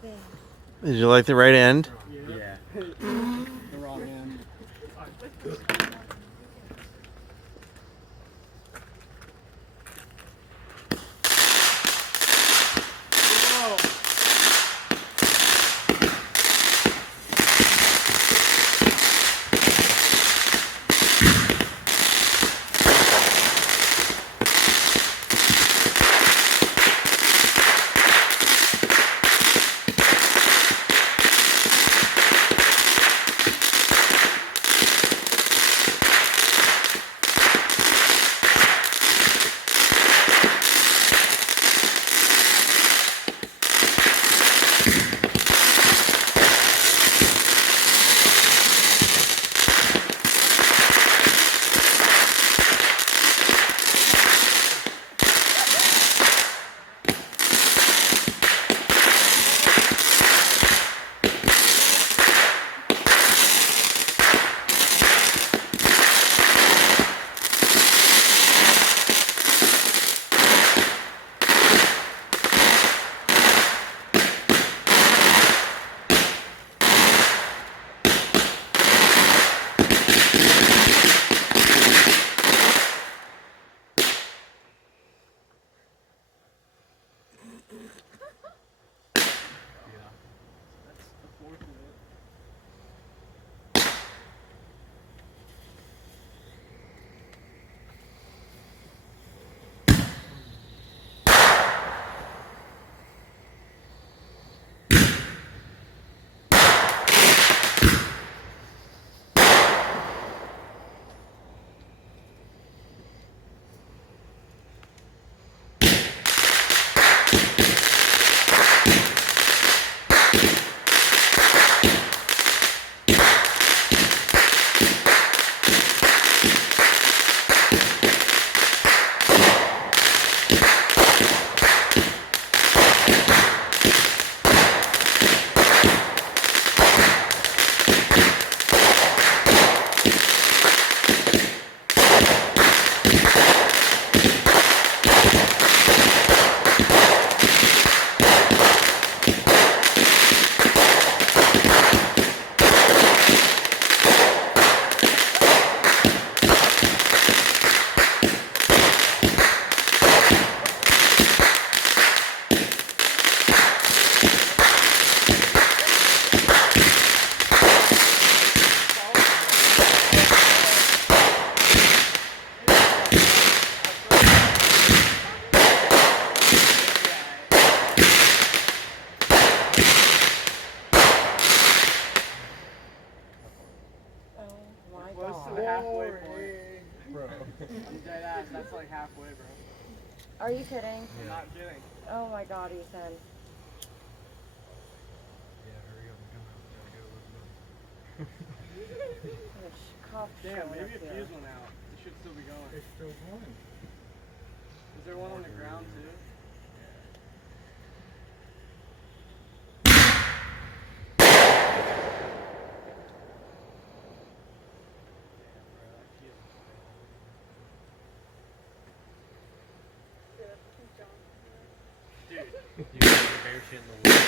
Did you like the right end? Yeah. The wrong end. Close to the halfway point. Bro. I'm dead ass. That's like halfway, bro. Are you kidding? I'm not kidding. Oh my god, Ethan. Yeah, hurry up and come out. Cough Damn, maybe a fuse went out. It should still be going. It's still going. Is there one on the ground too? Dude. You got the bear shit in the woods.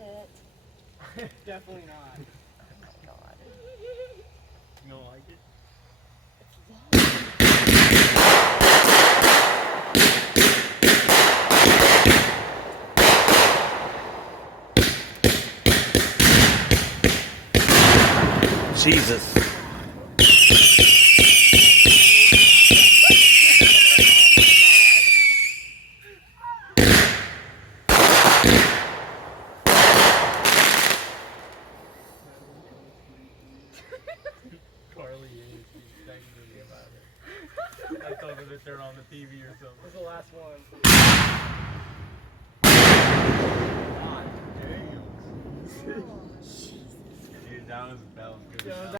at it. Definitely not. Oh my god. You don't like it? Jesus. Carly is. She's texting me about it. I told her to turn on the TV or something. This is the last one. God damn. Dude, that was good.